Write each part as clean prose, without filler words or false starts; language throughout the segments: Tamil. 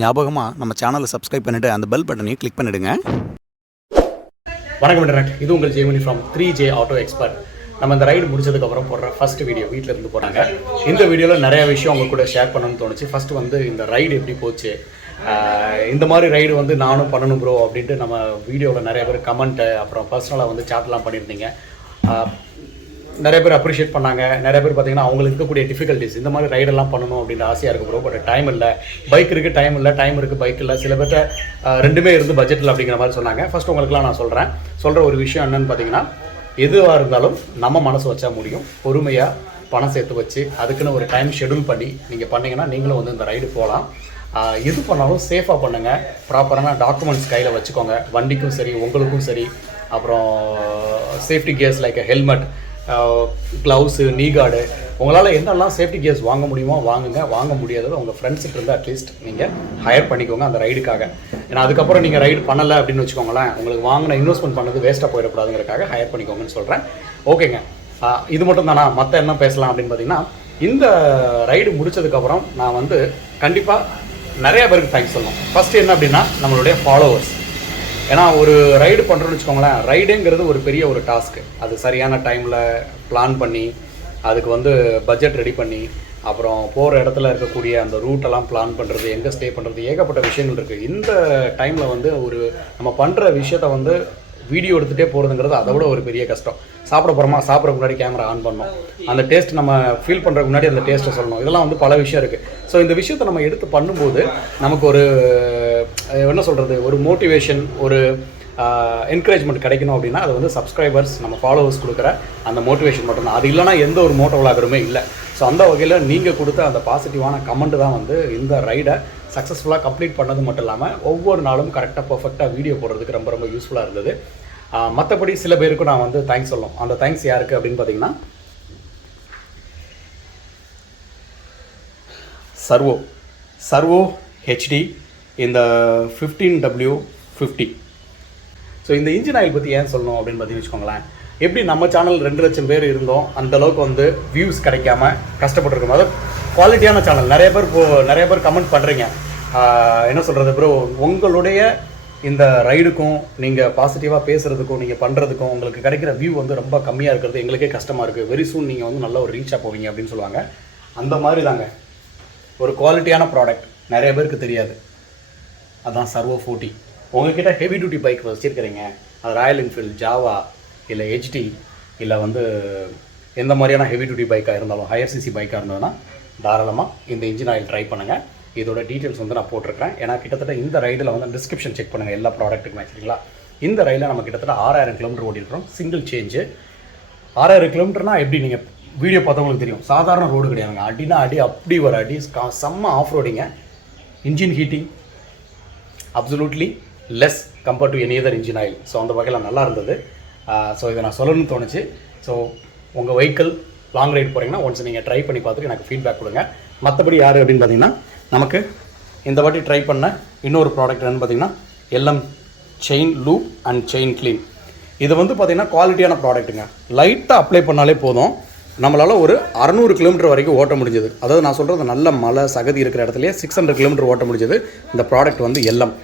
ஞாபகமாக நம்ம சேனலை சப்ஸ்கிரைப் பண்ணிவிட்டு அந்த பெல் பட்டனையும் கிளிக் பண்ணிவிடுங்க. வணக்கம் இன்டர்நெட், இது உங்கள் Jaimani from 3J auto expert. நம்ம இந்த ரைடு முடிச்சதுக்கப்புறம் போடுற ஃபஸ்ட் வீடியோ வீட்டில் இருந்து போகிறாங்க. இந்த வீடியோவில் நிறைய விஷயம் உங்கள் கூட ஷேர் பண்ணணும்னு தோணுச்சு. ஃபஸ்ட்டு வந்து இந்த ரைடு எப்படி போச்சு, இந்த மாதிரி ரைடு வந்து நானும் பண்ணணும் ப்ரோ அப்படின்ட்டு நம்ம வீடியோவில் நிறைய பேர் கமெண்ட்டு அப்புறம் பர்சனலாக வந்து சாட்லாம் பண்ணியிருந்தீங்க. நிறைய பேர் அப்ரிஷியேட் பண்ணாங்க. நிறைய பேர் பார்த்தீங்கன்னா அவங்களுக்கு இருக்கக்கூடிய டிஃபிகல்ட்டிஸ், இந்த மாதிரி ரைடெல்லாம் பண்ணணும் அப்படின்ற ஆசையாக இருக்குது ப்ரோ, பட் டைம் இல்லை, பைக் இருக்குது டைம் இல்லை, டைம் இருக்குது பைக் இல்லை, சில பேர்ட்ட ரெண்டுமே இருந்து பட்ஜெட் இல்லை அப்படிங்கிற மாதிரி சொன்னாங்க. ஃபஸ்ட் உங்களுக்குலாம் நான் சொல்கிற ஒரு விஷயம் என்னென்னு பார்த்தீங்கன்னா, எதுவாக இருந்தாலும் நம்ம மனசு வச்சா முடியும். பொறுமையாக பணம் சேர்த்து வச்சு அதுக்குன்னு ஒரு டைம் ஷெடியூல் பண்ணி நீங்கள் பண்ணிங்கன்னா நீங்களும் வந்து இந்த ரைடு போகலாம். எது பண்ணாலும் சேஃபாக பண்ணுங்கள், ப்ராப்பரான டாக்குமெண்ட்ஸ் கையில் வச்சுக்கோங்க, வண்டிக்கும் சரி உங்களுக்கும் சரி. அப்புறம் safety gears like helmet, gloves, நீ கார்டு, உங்களால் என்னெல்லாம் சேஃப்டி கியர்ஸ் வாங்க முடியுமோ வாங்குங்க. வாங்க முடியாதது உங்கள் ஃப்ரெண்ட்ஸுக்கு இருந்தால் அட்லீஸ்ட் நீங்கள் ஹையர் பண்ணிக்கோங்க அந்த ரைடுக்காக. ஏன்னா அதுக்கப்புறம் நீங்கள் ரைடு பண்ணலை அப்படின்னு வச்சுக்கோங்களேன், உங்களுக்கு வாங்கின இன்வெஸ்ட்மெண்ட் பண்ணது வேஸ்ட்டாக போயிடக்கூடாதுங்கிறக்காக ஹையர் பண்ணிக்கோங்கன்னு சொல்கிறேன். ஓகேங்க, இது மட்டும் தானா, மற்ற என்ன பேசலாம் அப்படின்னு பார்த்தீங்கன்னா, இந்த ரைடு முடித்ததுக்கப்புறம் நான் வந்து கண்டிப்பாக நிறையா பேருக்கு தேங்க்ஸ் சொல்லணும். ஃபஸ்ட்டு என்ன அப்படின்னா நம்மளுடைய ஃபாலோவர்ஸ். ஏன்னா ஒரு ரைடு பண்ணுறோன்னு வச்சுக்கோங்களேன், ரைடுங்கிறது ஒரு பெரிய ஒரு டாஸ்க்கு. அது சரியான டைமில் பிளான் பண்ணி அதுக்கு வந்து பட்ஜெட் ரெடி பண்ணி அப்புறம் போகிற இடத்துல இருக்கக்கூடிய அந்த ரூட்டெல்லாம் பிளான் பண்ணுறது, எங்கே ஸ்டே பண்ணுறது, ஏகப்பட்ட விஷயங்கள் இருக்குது. இந்த டைமில் வந்து ஒரு நம்ம பண்ணுற விஷயத்த வந்து வீடியோ எடுத்துகிட்டே போகிறதுங்கிறது அதை விட ஒரு பெரிய கஷ்டம். சாப்பிட போகிறோமா, சாப்பிட்றதுக்கு முன்னாடி கேமரா ஆன் பண்ணணும், அந்த டேஸ்ட் நம்ம ஃபீல் பண்ணுறதுக்கு முன்னாடி அந்த டேஸ்ட்டை சொல்லணும், இதெல்லாம் வந்து பல விஷயம் இருக்குது. ஸோ இந்த விஷயத்தை நம்ம எடுத்து பண்ணும்போது நமக்கு ஒரு என்ன சொல்கிறது, ஒரு மோட்டிவேஷன், ஒரு என்கரேஜ்மெண்ட் கிடைக்கணும் அப்படின்னா அது வந்து சப்ஸ்கிரைபர்ஸ், நம்ம ஃபாலோவர்ஸ் கொடுக்குற அந்த மோட்டிவேஷன் மட்டும்தான். அது இல்லைனா எந்த ஒரு மோட்டோ விளாகருமே இல்லை. ஸோ அந்த வகையில் நீங்கள் கொடுத்த அந்த பாசிட்டிவான கமெண்ட் தான் வந்து இந்த ரைடை சக்ஸஸ்ஃபுல்லாக கம்ப்ளீட் பண்ணது மட்டும் இல்லாமல் ஒவ்வொரு நாளும் கரெக்டாக பர்ஃபெக்டாக வீடியோ போடுறதுக்கு ரொம்ப ரொம்ப யூஸ்ஃபுல்லாக இருந்தது. மற்றபடி சில பேருக்கும் நான் வந்து தேங்க்ஸ் சொல்லணும். அந்த தேங்க்ஸ் யாருக்கு அப்படின்னு பார்த்தீங்கன்னா, சர்வோ ஹெச்டி இந்த 15W50. ஸோ இந்த இன்ஜின் ஆயில் பற்றி ஏன் சொல்லணும் அப்படின்னு பார்த்தீங்கன்னு வச்சுக்கோங்களேன், எப்படி நம்ம சேனல் 2 லட்சம் பேர் இருந்தோம், அந்தளவுக்கு வந்து வியூஸ் கிடைக்காம கஷ்டப்பட்டுருக்கோம். அதாவது குவாலிட்டியான சேனல். நிறைய பேர் கமெண்ட் பண்ணுறீங்க, என்ன சொல்கிறது ப்ரோ, உங்களுடைய இந்த ரைடுக்கும் நீங்கள் பாசிட்டிவாக பேசுகிறதுக்கும் நீங்கள் பண்ணுறதுக்கும் உங்களுக்கு கிடைக்கிற வியூ வந்து ரொம்ப கம்மியாக இருக்கிறது எங்களுக்கே கஷ்டமாக இருக்குது, வெரி சூன் நீங்கள் வந்து நல்ல ஒரு ரீச்சாக போவீங்க அப்படின்னு சொல்லுவாங்க. அந்த மாதிரி தாங்க ஒரு குவாலிட்டியான ப்ராடக்ட் நிறைய பேருக்கு தெரியாது, அதுதான் சர்வோ 40. உங்கள்கிட்ட ஹெவி டியூட்டி பைக் வச்சுருக்கிறீங்க, அது ராயல் என்ஃபீல்டு, ஜாவா இல்லை ஹெச்டி இல்லை வந்து எந்த மாதிரியான ஹெவி டியூட்டி பைக்காக இருந்தாலும், ஹையர் சிசி பைக்காக இருந்ததுன்னா தாராளமாக இந்த இன்ஜின் ஆயில் ட்ரை பண்ணுங்கள். இதோட டீட்டெயில்ஸ் வந்து நான் போட்டிருக்கிறேன். ஏன்னா கிட்டத்தட்ட இந்த ரைடில் வந்து டிஸ்கிரிப்ஷன் செக் பண்ணுங்கள் எல்லா ப்ராடக்ட்டுக்குமே, சரிங்களா. இந்த ரைடில் நம்ம கிட்டத்தட்ட 6000 கிலோமீட்டர் ஓட்டிருக்கிறோம், சிங்கிள் சேஞ்சு. 6000 கிலோமீட்டர்னால் எப்படி, நீங்கள் வீடியோ பார்த்தவங்களுக்கு தெரியும், சாதாரண ரோடு கிடையாதுங்க. அடினா அடி, அப்படி ஒரு அடி, செம்ம ஆஃப் ரோடிங்க. Engine heating absolutely less compared to any other engine oil. So அந்த வகையில் நல்லா இருந்தது. ஸோ இதை நான் சொல்லணும்னு தோணுச்சு. ஸோ உங்கள் வெஹிக்கிள் லாங் ரைடு போகிறீங்கன்னா ஒன்ஸ் நீங்கள் ட்ரை பண்ணி பார்த்துட்டு எனக்கு ஃபீட்பேக் கொடுங்க. மற்றபடி யார் அப்படின்னு பார்த்தீங்கன்னா, நமக்கு இந்த வாட்டி ட்ரை பண்ண இன்னொரு ப்ராடக்ட் என்னென்னு பார்த்தீங்கன்னா, LM chain loop and chain clean. இது வந்து பார்த்திங்கன்னா குவாலிட்டியான ப்ராடக்ட்டுங்க. லைட்டாக அப்ளை பண்ணாலே போதும், நம்மளால் ஒரு 600 கிலோமீட்டர் வரைக்கும் ஓட்ட முடிஞ்சது. அதாவது நான் சொல்கிறது நல்ல மலை சகதி இருக்கிற இடத்துலையே 600 கிலோமீட்டர் ஓட்ட முடிஞ்சது இந்த ப்ராடக்ட் வந்து எல்எம்.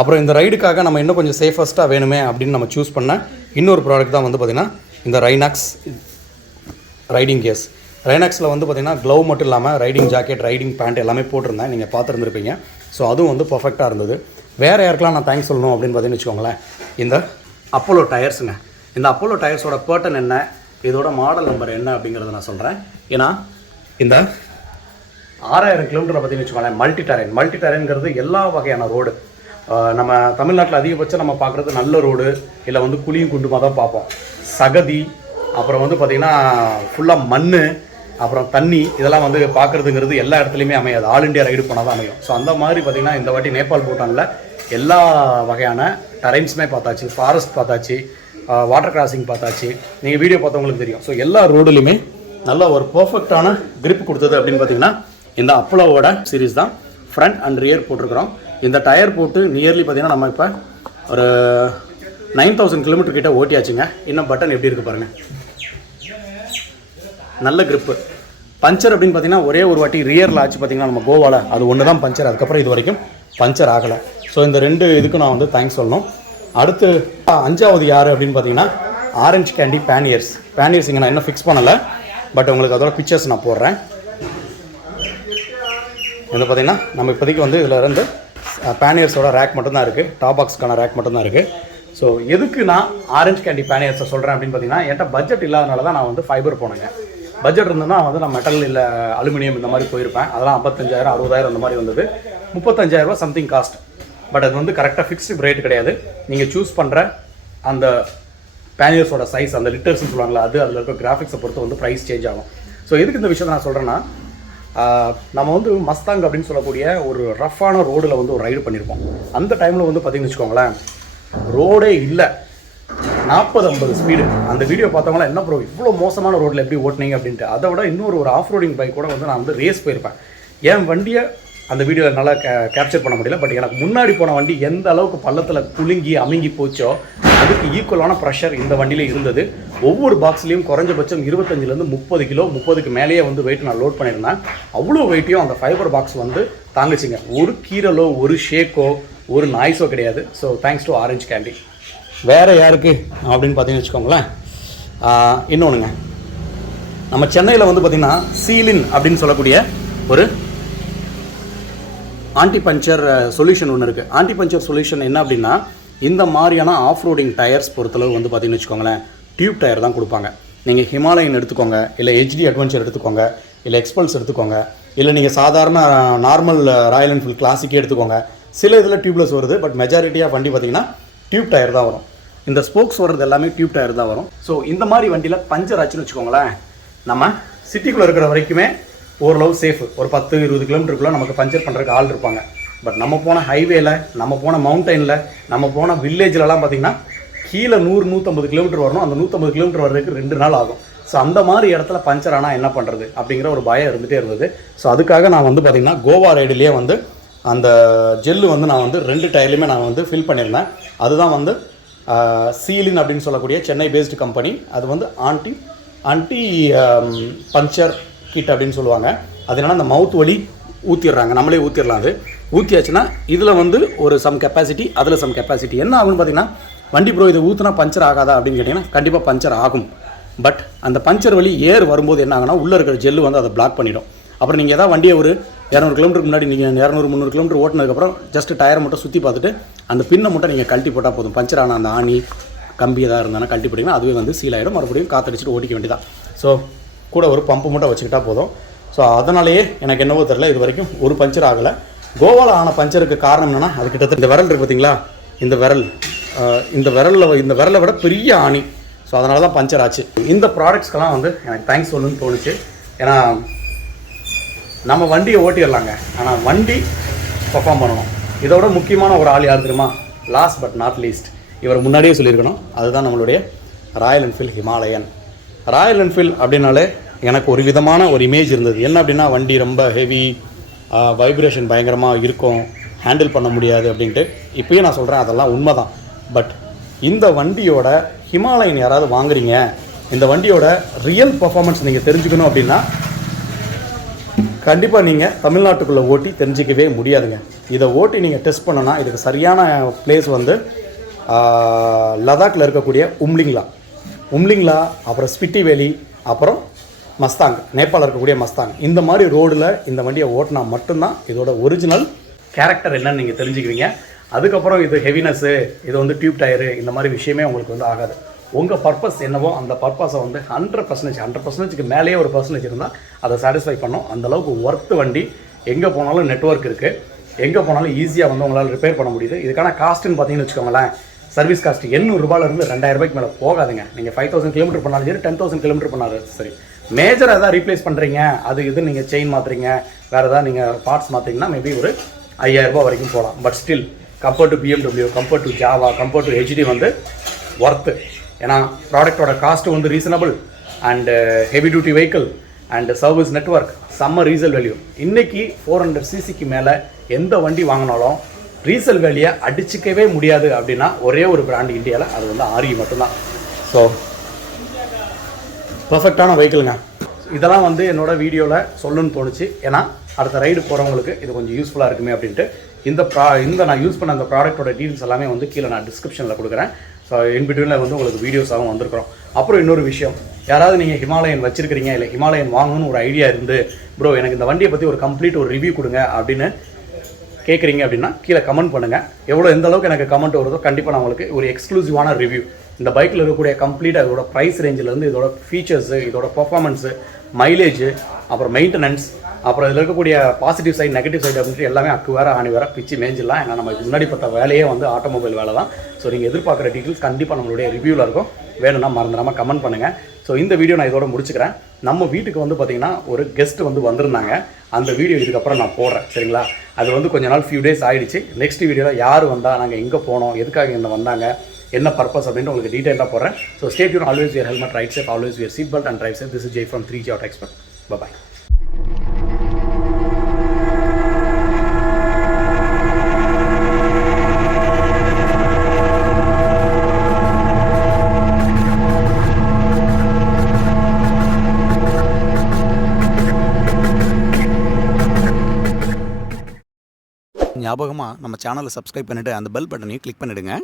அப்புறம் இந்த ரைடுக்காக நம்ம இன்னும் கொஞ்சம் சேஃபஸ்ட்டாக வேணுமே அப்படின்னு நம்ம சூஸ் பண்ண இன்னொரு ப்ராடக்ட் தான் வந்து பார்த்திங்கன்னா இந்த ரைனாக்ஸ் ரைடிங் கேஸ். ரைனாக்ஸில் வந்து பார்த்திங்கன்னா க்ளவ் மட்டும் இல்லாமல் ரைடிங் ஜாக்கெட், ரைடிங் பேண்ட் எல்லாமே போட்டிருந்தேன், நீங்கள் பார்த்துருந்துருப்பீங்க. ஸோ அதுவும் வந்து பர்ஃபெக்டாக இருந்தது. வேறு யாருக்கெல்லாம் நான் தேங்க்ஸ் சொல்லணும் அப்படின்னு பார்த்தீங்கன்னு வச்சுக்கோங்களேன், இந்த அப்போலோ டயர்ஸுங்க. இந்த அப்போலோ டயர்ஸோட பேட்டர்ன் என்ன, இதோட மாடல் நம்பர் என்ன அப்படிங்கிறத நான் சொல்கிறேன். ஏன்னா இந்த 6000 கிலோமீட்டரில் பார்த்தீங்கன்னு வச்சுக்கோங்களேன், மல்டி டெரைன்ங்கிறது எல்லா வகையான ரோடு. நம்ம தமிழ்நாட்டில் அதிகபட்சம் நம்ம பார்க்குறது நல்ல ரோடு இல்லை வந்து குழியும் குண்டுமாக தான் பார்ப்போம். சகதி, அப்புறம் வந்து பார்த்திங்கன்னா ஃபுல்லாக மண், அப்புறம் தண்ணி, இதெல்லாம் வந்து பார்க்குறதுங்கிறது எல்லா இடத்துலையுமே அமையாது. ஆல் இண்டியா ரைடு போனால் தான் அமையும். ஸோ அந்த மாதிரி பார்த்திங்கன்னா இந்த வாட்டி நேபாள் பூட்டானில் எல்லா வகையான டெரைன்ஸுமே பார்த்தாச்சு, ஃபாரஸ்ட் பார்த்தாச்சு, வாட்டர் கிராசிங் பார்த்தாச்சு. நீங்கள் வீடியோ பார்த்தவங்களுக்கு தெரியும். ஸோ எல்லா ரோடுலையுமே நல்ல ஒரு பர்ஃபெக்டான கிரிப் கொடுத்தது அப்படின்னு பார்த்திங்கன்னா இந்த அப்போலோவோட சீரீஸ் தான். ஃப்ரண்ட் அண்ட் ரியர் போட்டிருக்கிறோம். இந்த டயர் போட்டு நியர்லி பார்த்திங்கன்னா நம்ம இப்போ ஒரு 9000 கிலோமீட்டர் கிட்ட ஓட்டியாச்சுங்க. இன்னும் பட்டன் எப்படி இருக்குது பாருங்கள், நல்ல கிரிப்பு. பஞ்சர் அப்படின்னு பார்த்தீங்கன்னா ஒரே ஒரு வாட்டி ரியரில் ஆச்சு பார்த்தீங்கன்னா நம்ம கோவாவில் அது ஒன்று தான் பஞ்சர். அதுக்கப்புறம் இது வரைக்கும் பஞ்சர் ஆகலை. ஸோ இந்த 2 இதுக்கும் நான் வந்து தேங்க்ஸ் சொல்லணும். அடுத்து 5வது யார் அப்படின்னு பார்த்தீங்கன்னா ஆரஞ்சு கேண்டி பேனியர்ஸ். பேனியர்ஸ் இங்கே நான் இன்னும் ஃபிக்ஸ் பண்ணலை, பட் உங்களுக்கு அதோட பிக்சர்ஸ் நான் போடுறேன். இது பார்த்தீங்கன்னா நம்ம இப்போதைக்கு வந்து இதில் இருந்து பேனியர்ஸோட ரேக் மட்டும்தான் இருக்குது, டாப் பாக்ஸ்க்கான ரேக் மட்டும்தான் இருக்குது. ஸோ எதுக்கு நான் ஆரஞ்சு கேண்டி பேனியர்ஸை சொல்கிறேன் அப்படின்னு பார்த்தீங்கன்னா என்கிட்ட பட்ஜெட் இல்லாதனால தான் நான் வந்து ஃபைபர் போனேங்க. பட்ஜெட் இருந்ததுன்னா வந்து நான் மெட்டல் இல்லை அலுமினியம் இந்த மாதிரி போயிருப்பேன். அதெல்லாம் 55,000 60,000 அந்த மாதிரி வந்தது. 35,000 சம்திங் காஸ்ட். பட் அது வந்து கரெக்டாக ஃபிக்ஸ்டு ரேட் கிடையாது. நீங்கள் சூஸ் பண்ணுற அந்த பேனியர்ஸோட சைஸ், அந்த லிட்டர்ஸ்னு சொல்லுவாங்களா, அது அதில் இருக்க கிராஃபிக்ஸை பொறுத்து வந்து ப்ரைஸ் சேஞ்ச் ஆகும். ஸோ எதுக்கு இந்த விஷயத்தை நான் சொல்கிறேன்னா, நம்ம வந்து மஸ்தாங் அப்படின்னு சொல்லக்கூடிய ஒரு ரஃப்பான ரோடில் வந்து ஒரு ரைடு பண்ணியிருப்போம். அந்த டைமில் வந்து பார்த்திங்கன்னு வச்சுக்கோங்களேன், ரோடே இல்லை, 40-50 ஸ்பீடு. அந்த வீடியோ பார்த்தவங்களாம் என்ன ப்ரோ இவ்வளோ மோசமான ரோட்டில் எப்படி ஓட்டினீங்க அப்படின்ட்டு. அதை விட இன்னொரு ஆஃப் ரோடிங் பைக் கூட வந்து நான் வந்து ரேஸ் போயிருப்பேன். என் வண்டியை அந்த வீடியோவில் நல்லா கேப்சர் பண்ண முடியல. பட் எனக்கு முன்னாடி போன வண்டி எந்த அளவுக்கு பள்ளத்தில் குலுங்கி அமுங்கி போச்சோ அதுக்கு ஈக்குவலான ப்ரெஷர் இந்த வண்டியில் இருந்தது. ஒவ்வொரு பாக்ஸ்லேயும் குறைஞ்சபட்சம் 25 30 கிலோ, 30க்கு மேலேயே வந்து வெயிட் நான் லோட் பண்ணியிருந்தேன். அவ்வளோ வெயிட்டையும் அந்த ஃபைபர் பாக்ஸ் வந்து தாங்குச்சிங்க. ஒரு கீரலோ ஒரு ஷேக்கோ ஒரு நாய்ஸோ கிடையாது. So thanks to orange candy. வேறு யாருக்கு அப்படின்னு பார்த்தீங்கன்னு வச்சுக்கோங்களேன், இன்னொன்றுங்க, நம்ம சென்னையில் வந்து பார்த்திங்கன்னா சீலின் அப்படின்னு சொல்லக்கூடிய ஒரு ஆன்டி பஞ்சர் சொல்யூஷன் ஒன்று இருக்குது. ஆன்டி பஞ்சர் சொல்யூஷன் என்ன அப்படின்னா, இந்த மாதிரியான ஆஃப் ரோடிங் டயர்ஸ் பொறுத்தளவு வந்து பார்த்திங்கன்னு வச்சுக்கோங்களேன், டியூப் டயர் தான் கொடுப்பாங்க. நீங்கள் ஹிமாலயன் எடுத்துக்கோங்க, இல்லை ஹெச்டி அட்வென்ச்சர் எடுத்துக்கோங்க, இல்லை எக்ஸ்பல்ஸ் எடுத்துக்கோங்க, இல்லை நீங்கள் சாதாரண நார்மல் ராயல் என்ஃபீல்ட் கிளாசிக்கே எடுத்துக்கோங்க. சில இதில் டியூப்லெஸ் வருது, பட் மெஜாரிட்டியாக வண்டி பார்த்திங்கன்னா டியூப் டயர் தான் வரும். இந்த ஸ்போக்ஸ் வர்றது எல்லாமே டியூப் டயர் தான் வரும். ஸோ இந்த மாதிரி வண்டியில் பஞ்சர் ஆச்சுன்னு வச்சுக்கோங்களேன், நம்ம சிட்டிக்குள்ளே இருக்கிற வரைக்குமே ஓரளவு சேஃப். ஒரு 10-20 கிலோமீட்டருக்குள்ளே நமக்கு பஞ்சர் பண்ணுறதுக்கு ஆள் இருப்பாங்க. பட் நம்ம போன ஹைவேல, நம்ம போன மவுண்டனில், நம்ம போன வில்லேஜ்லலாம் பார்த்திங்கன்னா கீழே 100-150 கிலோமீட்டர் வரணும். அந்த 150 கிலோமீட்டர் வர்றதுக்கு 2 நாள் ஆகும். ஸோ அந்த மாதிரி இடத்துல பஞ்சர் ஆனால் என்ன பண்ணுறது அப்படிங்கிற ஒரு பயம் இருந்துகிட்டே இருந்தது. ஸோ அதுக்காக நான் வந்து பார்த்திங்கன்னா கோவா ரைடுலேயே வந்து அந்த ஜெல்லு வந்து நான் வந்து 2 டயர்லையுமே நான் வந்து ஃபில் பண்ணியிருந்தேன். அதுதான் வந்து சீலின் அப்படின்னு சொல்லக்கூடிய சென்னை பேஸ்டு கம்பெனி. அது வந்து ஆன்டி பஞ்சர் கிட் அப்படின்னு சொல்லுவாங்க. அது என்னன்னா அந்த மவுத் வலி ஊற்றிடுறாங்க, நம்மளே ஊற்றிடலாம். அது ஊற்றியாச்சுன்னா இதில் வந்து ஒரு சம் கெப்பாசிட்டி, அதில் சம் கெப்பாசிட்டி. என்ன ஆகுன்னு பார்த்தீங்கன்னா, வண்டி ப்ரோ இதை ஊற்றினா பஞ்சர் ஆகாதா அப்படின்னு கேட்டிங்கன்னா கண்டிப்பாக பஞ்சர் ஆகும். பட் அந்த பஞ்சர் வலி ஏர் வரும்போது என்ன ஆகுனா, உள்ளே இருக்கிற ஜெல்லு வந்து அதை பிளாக் பண்ணிடும். அப்புறம் நீங்கள் எதாவது வண்டியை ஒரு 200 கிலோமீட்டருக்கு முன்னாடி நீங்கள் 200-300 கிலோமீட்டர் ஓட்டினதுக்கப்புறம் ஜஸ்ட் டயரை மட்டும் சுற்றி பார்த்துட்டு அந்த பின்னை மட்டும் நீங்கள் கழட்டி போட்டால் போதும். பஞ்சர் ஆனால் அந்த ஆணி கம்பி எதாவது இருந்தாலும் கழட்டி போட்டிங்கன்னா அதுவே வந்து சீல் ஆகிடும். மறுபடியும் காற்றடிச்சிட்டு ஓட்டிக்க வேண்டியதான். ஸோ கூட ஒரு பம்பு மட்டும் வச்சுக்கிட்டா போதும். ஸோ அதனாலேயே எனக்கு என்னவோ தெரில, இது வரைக்கும் ஒரு பஞ்சர் ஆகலை. கோவாவில் ஆன பஞ்சருக்கு காரணம் என்னென்னா, அது கிட்டத்தட்ட இந்த விரல் இருக்குது பார்த்தீங்களா, இந்த விரலை விட பெரிய ஆணி. ஸோ அதனால தான் பஞ்சர் ஆச்சு. இந்த ப்ராடக்ட்ஸ்க்கெல்லாம் வந்து எனக்கு தேங்க்ஸ் சொல்லணும்னு தோணுச்சு. ஏன்னா நம்ம வண்டியை ஓட்டிடலாங்க, ஆனால் வண்டி பர்ஃபார்ம் பண்ணணும். இதோட முக்கியமான ஒரு ஆள் யார் தெரியுமா? லாஸ்ட் பட் நாட் லீஸ்ட், இவர் முன்னாடியே சொல்லியிருக்கணும். அதுதான் நம்மளுடைய Royal Enfield Himalayan. Royal Enfield அப்படின்னாலே எனக்கு ஒரு விதமான ஒரு இமேஜ் இருந்தது. என்ன அப்படின்னா, வண்டி ரொம்ப ஹெவி, வைப்ரேஷன் பயங்கரமாக இருக்கும், ஹேண்டில் பண்ண முடியாது அப்படின்ட்டு. இப்போயும் நான் சொல்கிறேன், அதெல்லாம் உண்மை தான். பட் இந்த வண்டியோட ஹிமாலயன் யாராவது வாங்குறீங்க, இந்த வண்டியோட ரியல் பர்ஃபார்மன்ஸ் நீங்கள் தெரிஞ்சுக்கணும் அப்படின்னா கண்டிப்பாக நீங்கள் தமிழ்நாட்டுக்குள்ளே ஓட்டி தெரிஞ்சிக்கவே முடியாதுங்க. இதை ஓட்டி நீங்கள் டெஸ்ட் பண்ணனா இதுக்கு சரியான பிளேஸ் வந்து லடாக்கில் இருக்கக்கூடிய உம்லிங்லா, அப்புறம் ஸ்பிட்டி வேலி, அப்புறம் மஸ்தாங், நேபாளில் இருக்கக்கூடிய மஸ்தாங். இந்த மாதிரி ரோடில் இந்த வண்டியை ஓட்டினா மட்டும்தான் இதோட ஒரிஜினல் கேரக்டர் என்னன்னு நீங்கள் தெரிஞ்சுக்குவீங்க. அதுக்கப்புறம் இது ஹெவினஸ்ஸு, இது வந்து டியூப் டயரு, இந்த மாதிரி விஷயமே உங்களுக்கு வந்து ஆகாது. உங்கள் பர்பஸ் என்னவோ அந்த பர்பஸை வந்து 100%க்கு மேலேயே ஒரு பர்சன்டேஜ் இருந்தால் அதை சாட்டிஸ்ஃபை பண்ணோம். அந்தளவுக்கு ஒர்த்து வண்டி. எங்கே போனாலும் நெட்வொர்க் இருக்குது, எங்கே போனாலும் ஈஸியாக வந்து உங்களால் ரிப்பேர் பண்ண முடியுது. இதுக்கான காஸ்ட்டுன்னு பார்த்தீங்கன்னு வச்சுக்கோங்களேன், சர்வீஸ் காஸ்ட் 800 ரூபாயிலிருந்து 2000 ரூபாய்க்கு மேலே போகாதுங்க. நீங்கள் 5000 கிலோமீட்டர் பண்ணாலும் சரி, 10,000 கிலோமீட்டர் பண்ணாலும் சரி. மேஜர் எதாவது ரீப்ளேஸ் பண்ணுறீங்க, அது இது நீங்கள் செயின் மாற்றுறீங்க, வேறு எதாவது நீங்கள் பார்ட்ஸ் மாற்றிங்கன்னா மேபி ஒரு 5000 ரூபா வரைக்கும் போகலாம். But still compared to BMW, compared to Java, compared to HD வந்து ஒர்த்து. ஏன்னா ப்ராடக்டோட காஸ்ட்டு வந்து reasonable, and heavy duty vehicle, and service network, செம்ம ரீசேல் வேல்யூ. இன்றைக்கி 400cc மேலே எந்த வண்டி வாங்கினாலும் ரீசேல் வேல்யூயை அடிச்சிக்கவே முடியாது அப்படின்னா ஒரே ஒரு பிராண்ட் இந்தியாவில், அது வந்து RE மட்டும்தான். ஸோ பர்ஃபெக்டான வெஹிக்கிளுங்க. இதெல்லாம் வந்து என்னோட வீடியோவில் சொல்லணும்னு தோணுச்சு. ஏன்னா அடுத்த ரைடு போகிறவங்களுக்கு இது கொஞ்சம் யூஸ்ஃபுல்லாக இருக்குமே அப்படின்ட்டு இந்த நான் யூஸ் பண்ண அந்த ப்ராடக்ட்டோட டீட்டெயில்ஸ் எல்லாமே வந்து கீழே நான் டிஸ்கிரிப்ஷனில் கொடுக்குறேன். ஸோ இன்பிட்வீனில் வந்து உங்களுக்கு வீடியோஸாகவும் வந்திருக்கிறோம். அப்புறம் இன்னொரு விஷயம், யாராவது நீங்கள் ஹிமாலயன் வச்சிருக்கிறீங்க இல்லை ஹிமாலயன் வாங்கணும்னு ஒரு ஐடியா இருந்து ப்ரோ எனக்கு இந்த வண்டியை பற்றி ஒரு கம்ப்ளீட் ஒரு ரிவ்யூ கொடுங்க அப்படின்னு கேட்குறீங்க அப்படின்னா கீழே கமெண்ட் பண்ணுங்கள். எந்த அளவுக்கு எனக்கு கமெண்ட் வருதோ கண்டிப்பாக நான் உங்களுக்கு ஒரு எக்ஸ்க்ளூசிவான ரிவ்யூ இந்த பைக்கில் இருக்கக்கூடிய கம்ப்ளீட்டாக இதோட ப்ரைஸ் ரேஞ்சிலேருந்து இதோட ஃபீச்சர்ஸு, இதோட பர்ஃபார்மன்ஸு, மைலேஜ், அப்புறம் மெயின்டெனன்ஸ், அப்புறம் இதில் இருக்கக்கூடிய பாசிட்டிவ் சைடு நெகட்டிவ் சைடு அப்படின்ட்டு எல்லாமே அக்கு வேறு ஆணி வேறு பிச்சு மேஞ்சிடலாம். ஏன்னா நம்ம முன்னாடி பார்த்த வேலையே வந்து ஆட்டோமொபைல் வேலை தான். ஸோ நீங்கள் எதிர்பார்க்குற டீட்டெயில்ஸ் கண்டிப்பாக நம்மளுடைய ரிவ்யூவில் இருக்கும். வேணும்னா மறந்துடாமல் கமெண்ட் பண்ணுங்கள். ஸோ இந்த வீடியோ நான் இதோட முடிச்சுக்கிறேன். நம்ம வீட்டுக்கு வந்து பார்த்திங்கன்னா ஒரு கெஸ்ட் வந்து வந்திருந்தாங்க. அந்த வீடியோ இதுக்கப்புறம் நான் போடுறேன், சரிங்களா? அது வந்து கொஞ்ச நாள் ஃபியூ டேஸ் ஆகிடுச்சு. நெக்ஸ்ட் வீடியோவில் யார் வந்தால், நாங்கள் எங்கே போனோம், எதுக்காக இங்கே வந்தாங்க, என்ன பர்பஸ் அப்படின்ட்டு உங்களுக்கு டீட்டெயிலாக போடுறேன். So stay tune. Always wear helmet, ride safe, always wear seat belt and drive safe. This is Jai from 3G Auto Expert. Bye. ஞாபகமாக நம்ம சேனலை சப்ஸ்கிரைப் பண்ணிவிட்டு அந்த பெல் பட்டனையும் கிளிக் பண்ணிவிடுங்க.